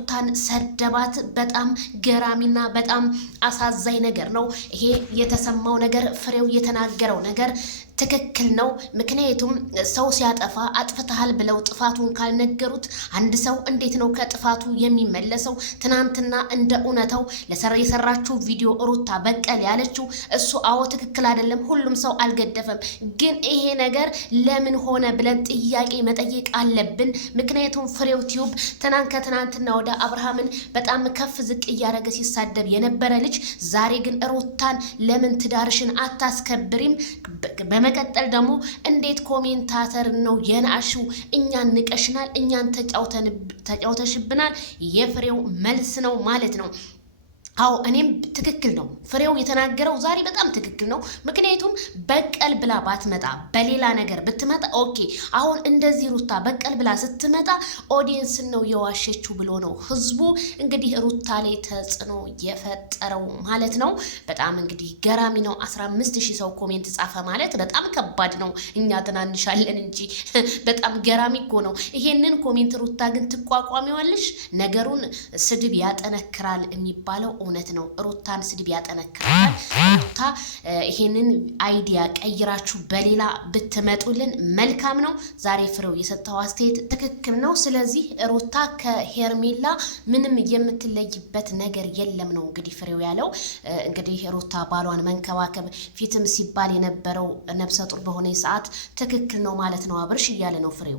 ሩታን ሰደባት። በጣም ገራሚና በጣም አሳዛኝ ነገር ነው ይሄ የተሰማው ነገር። ፍሬው የተናገረው ነገር ትክክል ነው። ምክንያቱም ሰው ሲያጠፋ አጥፍተሃል ብለው ጥፋቱን ካልነገሩት አንድ ሰው እንዴት ነው ከጥፋቱ የሚመለሰው? ትናንትና እንደ እውነታው የሰራችው ቪዲዮ ሩታ በቀል ያለችው እሱ አዎ ትክክል አይደለም፣ ሁሉም ሰው አልገደፈም። ግን ይሄ ነገር ለምን ሆነ ብለን ጥያቄ መጠየቅ አለብን። ምክንያቱም ፍሬው ቲዩብ ከትናንትና ወደ አብርሃምን በጣም ከፍ ዝቅ እያደረገ ሲሳደብ የነበረ ልጅ ዛሬ ግን ሩታን ለምን ትዳርሽን አታስከብሪም? በመቀጠል ደግሞ እንዴት ኮሜንታተር ነው የናሽው? እኛን ንቀሽናል፣ እኛን ተጫውተሽብናል። የፍሬው መልስ ነው ማለት ነው። አዎ እኔም ትክክል ነው ፍሬው የተናገረው ዛሬ በጣም ትክክል ነው። ምክንያቱም በቀል ብላ ባትመጣ በሌላ ነገር ብትመጣ ኦኬ። አሁን እንደዚህ ሩታ በቀል ብላ ስትመጣ ኦዲየንስን ነው የዋሸችው ብሎ ነው ህዝቡ እንግዲህ ሩታ ላይ ተጽዕኖ የፈጠረው ማለት ነው። በጣም እንግዲህ ገራሚ ነው። 15,000 ሰው ኮሜንት ጻፈ ማለት በጣም ከባድ ነው። እኛ ትናንሻለን እንጂ በጣም ገራሚ እኮ ነው። ይሄንን ኮሜንት ሩታ ግን ትቋቋሚዋለሽ? ነገሩን ስድብ ያጠነክራል የሚባለው እውነት ነው። ሩታን ስድብ ያጠነክራል። ሩታ ይሄንን አይዲያ ቀይራችሁ በሌላ ብትመጡልን መልካም ነው። ዛሬ ፍሬው የሰጠው አስተያየት ትክክል ነው። ስለዚህ ሩታ ከሄርሜላ ምንም የምትለይበት ነገር የለም ነው እንግዲህ ፍሬው ያለው። እንግዲህ ሩታ ባሏን መንከባከብ ፊትም ሲባል የነበረው ነፍሰ ጡር በሆነ ሰዓት ትክክል ነው ማለት ነው አብርሽ እያለ ነው ፍሬው።